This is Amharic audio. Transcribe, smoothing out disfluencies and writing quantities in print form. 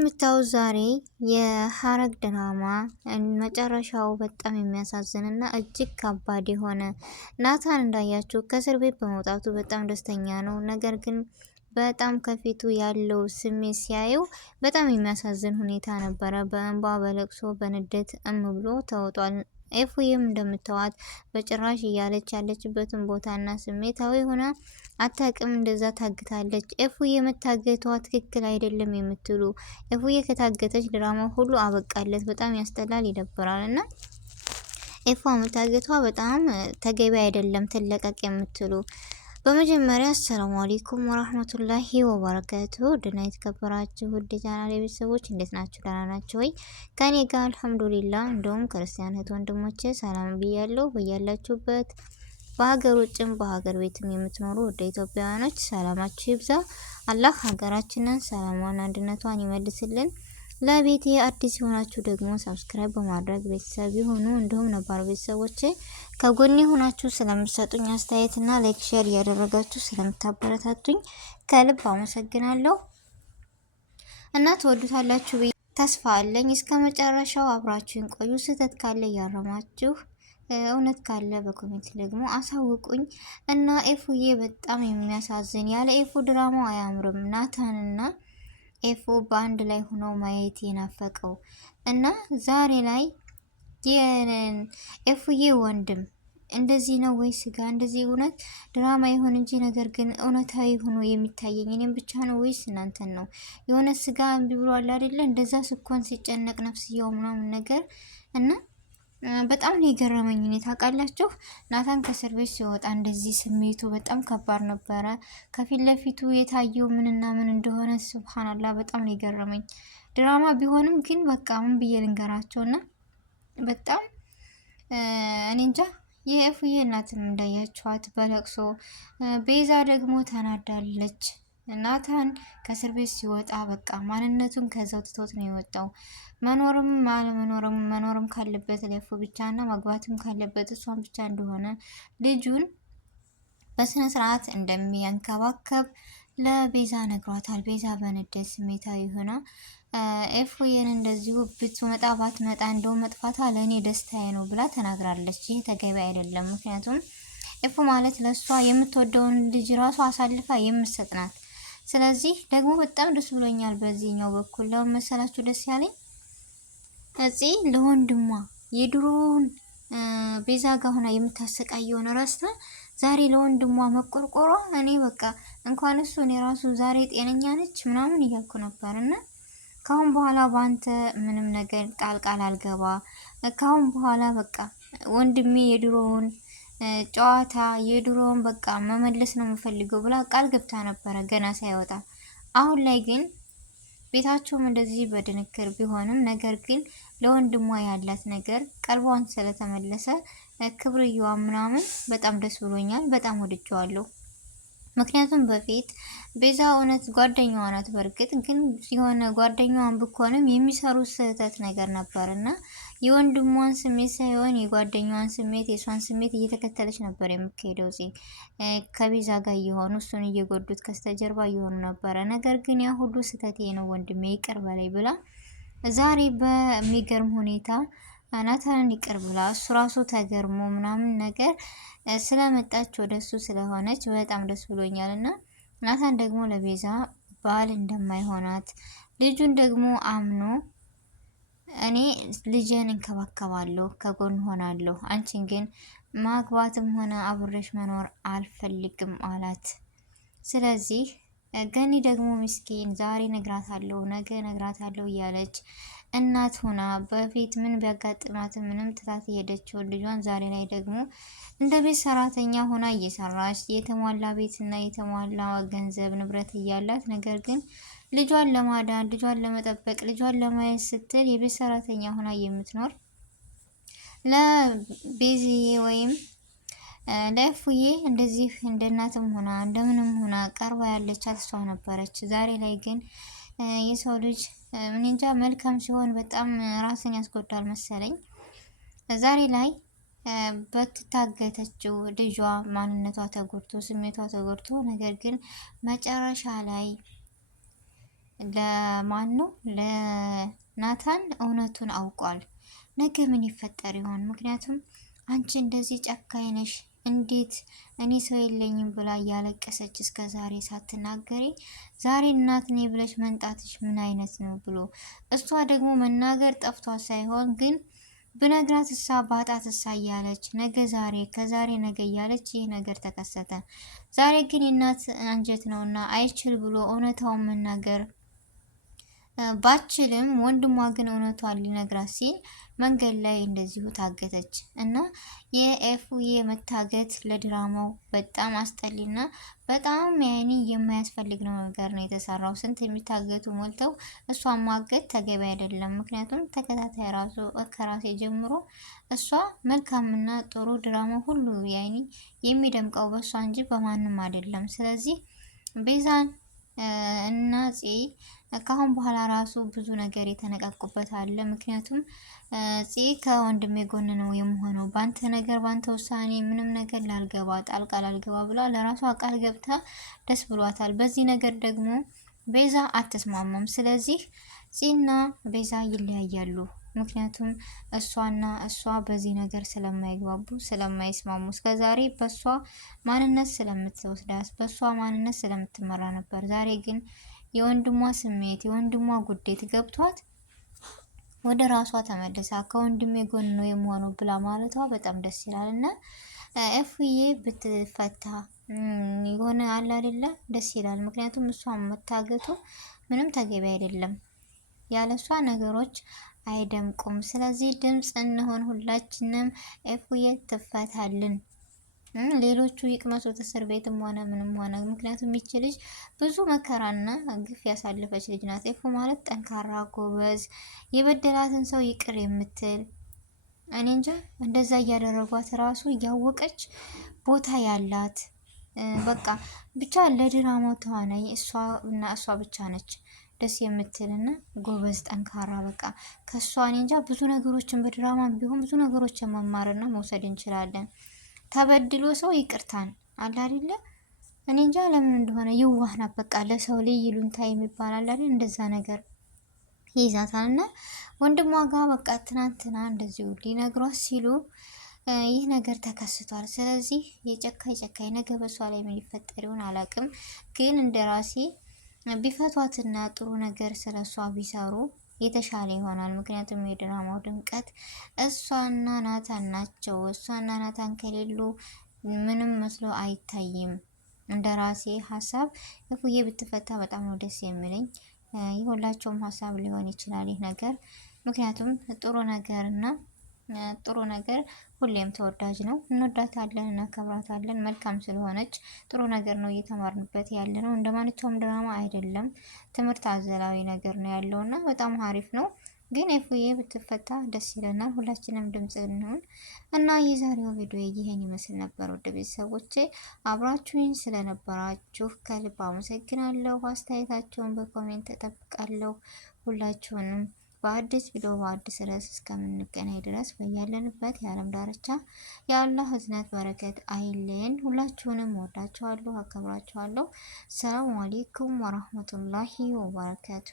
እንደምታዩት ዛሬ የሐረግ ድራማ መጨረሻው በጣም የሚያሳዝንና እጅግ ከባድ የሆነ ናታን እንዳያችሁ ከእስር ቤት በመውጣቱ በጣም ደስተኛ ነው። ነገር ግን በጣም ከፊቱ ያለው ስሜት ሲያየው በጣም የሚያሳዝን ሁኔታ ነበረ። በእንባ በለቅሶ በንዴት ብሎ ተውጧል። ኤፉዬም እንደምታዋት በጭራሽ እያለች ያለችበትን ቦታና ስሜታዊ ሆና አታቅም። እንደዛ ታግታለች። ኤፉዬ መታገቷ ትክክል አይደለም የምትሉ ኤፉዬ ከታገተች ድራማ ሁሉ አበቃለት። በጣም ያስጠላል፣ ይደብራል። እና ኤፏ መታገቷ በጣም ተገቢ አይደለም ትለቀቅ የምትሉ በመጀመሪያ አሰላሙ አለይኩም ወራህመቱላሂ ወበረካቱ። ድና የተከበራችሁ ውድ ቻናል ቤተሰቦች እንዴት ናችሁ? ደህና ናችሁ ወይ? ከኔ ጋር አልሐምዱሊላህ። እንደውም ክርስቲያን እህት ወንድሞቼ ሰላም ብያለሁ። በያላችሁበት በሀገር ውጭም በሀገር ቤትም የምትኖሩ ወደ ኢትዮጵያውያኖች ሰላማችሁ ይብዛ። አላህ ሀገራችንን ሰላሟን አንድነቷን ይመልስልን። ለቤቴ አዲስ የሆናችሁ ደግሞ ሰብስክራይብ በማድረግ ቤተሰብ ይሁኑ። እንዲሁም ነባር ቤተሰቦቼ ከጎኔ ሆናችሁ ስለምትሰጡኝ አስተያየትና ላይክ ሼር እያደረጋችሁ ስለምታበረታቱኝ ከልብ አመሰግናለሁ እና ትወዱታላችሁ ብዬ ተስፋ አለኝ። እስከ መጨረሻው አብራችሁን ቆዩ። ስህተት ካለ እያረማችሁ እውነት ካለ በኮሜንት ደግሞ አሳውቁኝ እና ኤፉዬ በጣም የሚያሳዝን ያለ ኤፉ ድራማው አያምርም። ናታንና ኤፉ በአንድ ላይ ሆነው ማየት የናፈቀው እና ዛሬ ላይ ኤፉዬ ወንድም እንደዚህ ነው ወይ ስጋ እንደዚህ እውነት ድራማ ይሆን እንጂ ነገር ግን እውነታዊ ሆኖ የሚታየኝ እኔም ብቻ ነው ወይስ እናንተን ነው? የሆነ ስጋ እምቢ ብሏል አይደለ? እንደዛ ስኮን ሲጨነቅ ነፍስያው ምናምን ነገር እና በጣም ነው የገረመኝ። እኔ ታውቃላችሁ ናታን ከእስር ቤት ሲወጣ እንደዚህ ስሜቱ በጣም ከባድ ነበረ። ከፊት ለፊቱ የታየው ምንና ምን እንደሆነ ሱብሃንአላህ በጣም ነው የገረመኝ። ድራማ ቢሆንም ግን በቃ ምን ብዬ ልንገራቸውና በጣም እኔ እንጃ። የኤፉዬ እናትም እንዳያችኋት በለቅሶ ቤዛ ደግሞ ተናዳለች። ናታን ከእስር ቤት ሲወጣ በቃ ማንነቱን ከዛው ትቶት ነው የወጣው። መኖርም መኖርም ካለበት ለፉ ብቻና ማግባትም ካለበት እሷን ብቻ እንደሆነ ልጁን በስነ ስርዓት እንደሚያንከባከብ ለቤዛ ነግሯታል። ቤዛ በንዴት ስሜታዊ ሆና ኤፉዬን እንደዚሁ ብትመጣ ባትመጣ እንደው መጥፋቷ ለእኔ ደስታዬ ነው ብላ ተናግራለች። ይህ ተገቢ አይደለም። ምክንያቱም ኤፉ ማለት ለእሷ የምትወደውን ልጅ ራሷ አሳልፋ የምትሰጥ ናት። ስለዚህ ደግሞ በጣም ደስ ብሎኛል። በዚህኛው በኩል ለምን መሰላችሁ ደስ ያለኝ? እዚህ ለወንድሟ የድሮውን ቤዛ ጋር ሆና የምታሰቃየውን ረስታ ዛሬ ለወንድሟ መቆርቆሯ እኔ በቃ እንኳን እሱ እኔ ራሱ ዛሬ ጤነኛ ነች ምናምን እያልኩ ነበር። እና ካሁን በኋላ ባንተ ምንም ነገር ቃል አልገባ። ካሁን በኋላ በቃ ወንድሜ የድሮውን ጨዋታ የድሮውን በቃ መመለስ ነው የምፈልገው ብላ ቃል ገብታ ነበረ ገና ሳይወጣ። አሁን ላይ ግን ቤታቸውም እንደዚህ በድንክር ቢሆንም ነገር ግን ለወንድሟ ያላት ነገር ቀልቧን ስለተመለሰ ክብርየዋ ምናምን በጣም ደስ ብሎኛል። በጣም ወድጀዋለሁ። ምክንያቱም በፊት ቤዛ እውነት ጓደኛዋ ናት። በእርግጥ ግን የሆነ ጓደኛዋን ብኮንም የሚሰሩት ስህተት ነገር ነበርና የወንድሟን ስሜት ሳይሆን የጓደኛዋን ስሜት የሷን ስሜት እየተከተለች ነበር የምትሄደው። እዚህ ከቤዛ ጋር እየሆኑ እሱን እየጎዱት ከስተጀርባ እየሆኑ ነበረ። ነገር ግን ያ ሁሉ ስህተቴ ነው ወንድሜ ይቅር በላይ ብላ ዛሬ በሚገርም ሁኔታ ናታንን ይቅር ብላ እሱ ራሱ ተገርሞ ምናምን ነገር ስለመጣች ወደሱ ስለሆነች በጣም ደስ ብሎኛል። እና ናታን ደግሞ ለቤዛ ባል እንደማይሆናት ልጁን ደግሞ አምኖ እኔ ልጄን እንከባከባለሁ ከጎን ሆናለሁ፣ አንቺን ግን ማግባትም ሆነ አብሬሽ መኖር አልፈልግም አላት። ስለዚህ ገኒ ደግሞ ምስኪን ዛሬ ነግራታለሁ ነገ ነግራታለሁ እያለች እናት ሆና በፊት ምን ቢያጋጥማት ምንም ትታት የሄደችውን ልጇን ዛሬ ላይ ደግሞ እንደ ቤት ሰራተኛ ሆና እየሰራች የተሟላ ቤትና የተሟላ ገንዘብ ንብረት እያላት ነገር ግን ልጇን ለማዳን ልጇን ለመጠበቅ ልጇን ለማየት ስትል የቤት ሰራተኛ ሆና የምትኖር ለቤዚዬ ወይም ለኤፉዬ እንደዚህ እንደ እናትም ሆና እንደምንም ሆና ቀርባ ያለቻት እሷ ነበረች። ዛሬ ላይ ግን የሰው ልጅ ምን እንጃ መልካም ሲሆን በጣም ራስን ያስጎዳል መሰለኝ። ዛሬ ላይ በትታገተችው ልጇ ማንነቷ ተጎድቶ ስሜቷ ተጎድቶ ነገር ግን መጨረሻ ላይ ለማን ነው ለናታን እውነቱን አውቋል። ነገ ምን ይፈጠር ይሆን? ምክንያቱም አንቺ እንደዚህ ጨካኝ ነሽ እንዴት እኔ ሰው የለኝም ብላ እያለቀሰች እስከ ዛሬ ሳትናገሪ ዛሬ እናት ነኝ ብለሽ መንጣትሽ ምን አይነት ነው ብሎ እሷ ደግሞ መናገር ጠፍቷት ሳይሆን ግን ብነግራት እሳ ባጣት እሳ እያለች ነገ ዛሬ ከዛሬ ነገ እያለች ይህ ነገር ተከሰተ። ዛሬ ግን የእናት አንጀት ነውና አይችል ብሎ እውነታውን መናገር ባችልም ወንድሟ ግን እውነቷን ሊነግራት ሲል መንገድ ላይ እንደዚሁ ታገተች እና የኤፉዬ መታገት ለድራማው በጣም አስጠሊና በጣም ያኔ የማያስፈልግ ነው ነገር ነው የተሰራው። ስንት የሚታገቱ ሞልተው እሷን ማገት ተገቢ አይደለም። ምክንያቱም ተከታታይ ራሱ ከራሴ ጀምሮ እሷ መልካምና ጥሩ ድራማ ሁሉ ያኔ የሚደምቀው በእሷ እንጂ በማንም አይደለም። ስለዚህ ቤዛን እና ከአሁን በኋላ ራሱ ብዙ ነገር የተነቃቁበት አለ። ምክንያቱም ከወንድሜ ጎን ነው የምሆነው፣ ባንተ ነገር ባንተ ውሳኔ ምንም ነገር ላልገባ ጣልቃ ላልገባ ብላ ለራሷ ቃል ገብታ ደስ ብሏታል። በዚህ ነገር ደግሞ ቤዛ አትስማማም። ስለዚህ ፂና ቤዛ ይለያያሉ። ምክንያቱም እሷ በዚህ ነገር ስለማይግባቡ ስለማይስማሙ እስከዛሬ በእሷ ማንነት ስለምትወስዳት በእሷ ማንነት ስለምትመራ ነበር። ዛሬ ግን የወንድሟ ስሜት የወንድሟ ጉዴት ገብቷት ወደ ራሷ ተመልሳ ከወንድሜ ጎን ነው የምሆነው ብላ ማለቷ በጣም ደስ ይላል። እና ኤፉዬ ብትፈታ የሆነ አለ አይደለ ደስ ይላል። ምክንያቱም እሷን መታገቱ ምንም ተገቢ አይደለም። ያለሷ ነገሮች አይደምቁም። ስለዚህ ድምፅ እንሆን ሁላችንም፣ ኤፉዬ ትፈታልን። ሌሎቹ ይቅመሱት እስር ቤትም ሆነ ምንም ሆነ። ምክንያቱም ይች ልጅ ብዙ መከራና ግፍ ያሳለፈች ልጅ ናት። ኤፉ ማለት ጠንካራ ጎበዝ፣ የበደላትን ሰው ይቅር የምትል እኔ እንጃ እንደዛ እያደረጓት ራሱ እያወቀች ቦታ ያላት በቃ ብቻ ለድራማው ተዋናይ እሷ እና እሷ ብቻ ነች ደስ የምትልና ጎበዝ ጠንካራ በቃ ከሷ እኔ እንጃ ብዙ ነገሮችን በድራማ ቢሆን ብዙ ነገሮችን መማርና መውሰድ እንችላለን። ተበድሎ ሰው ይቅርታን አለ አይደለ እኔ እንጃ ለምን እንደሆነ ይዋህና በቃ ለሰው ላይ ይሉንታ የሚባል አለ አይደል እንደዛ ነገር ይዛታልና ወንድሟ ጋር በቃ ትናንትና እንደዚሁ ሊነግሯት ሲሉ ይህ ነገር ተከስቷል። ስለዚህ የጨካኝ ነገ በሷ ላይ ምን ሊፈጠር ይሆን አላቅም። ግን እንደራሴ ቢፈቷትና ጥሩ ነገር ስለሷ ቢሰሩ የተሻለ ይሆናል። ምክንያቱም የድራማው ድምቀት እሷና ናታን ናቸው። እሷና ናታን ከሌሉ ምንም መስሎ አይታይም። እንደ ራሴ ሀሳብ ኤፉዬ ብትፈታ በጣም ነው ደስ የሚለኝ። የሁላቸውም ሀሳብ ሊሆን ይችላል ይህ ነገር። ምክንያቱም ጥሩ ነገር እና ጥሩ ነገር ሁሌም ተወዳጅ ነው። እንወዳታለን፣ እናከብራታለን። መልካም ስለሆነች ጥሩ ነገር ነው እየተማርንበት ያለ ነው። እንደማንኛውም ድራማ አይደለም፣ ትምህርት አዘላዊ ነገር ነው ያለው እና በጣም አሪፍ ነው። ግን ኤፉዬ ብትፈታ ደስ ይለናል። ሁላችንም ድምጽ እንሆን እና የዛሬው ቪዲዮ ይሄን ይመስል ነበር። ወደ ቤተሰቦቼ አብራችሁኝ ስለነበራችሁ ከልብ አመሰግናለሁ። አስተያየታችሁን በኮሜንት እጠብቃለሁ። ሁላችሁንም በአዲስ ቪዲዮ በአዲስ ርዕስ እስከምንገናኝ ድረስ በያለንበት የዓለም ዳርቻ የአላህ ህዝነት በረከት አይለየን። ሁላችሁንም ወዳችኋለሁ፣ አከብራችኋለሁ። ሰላም አለይኩም ወራህመቱላሂ ወበረካቱ።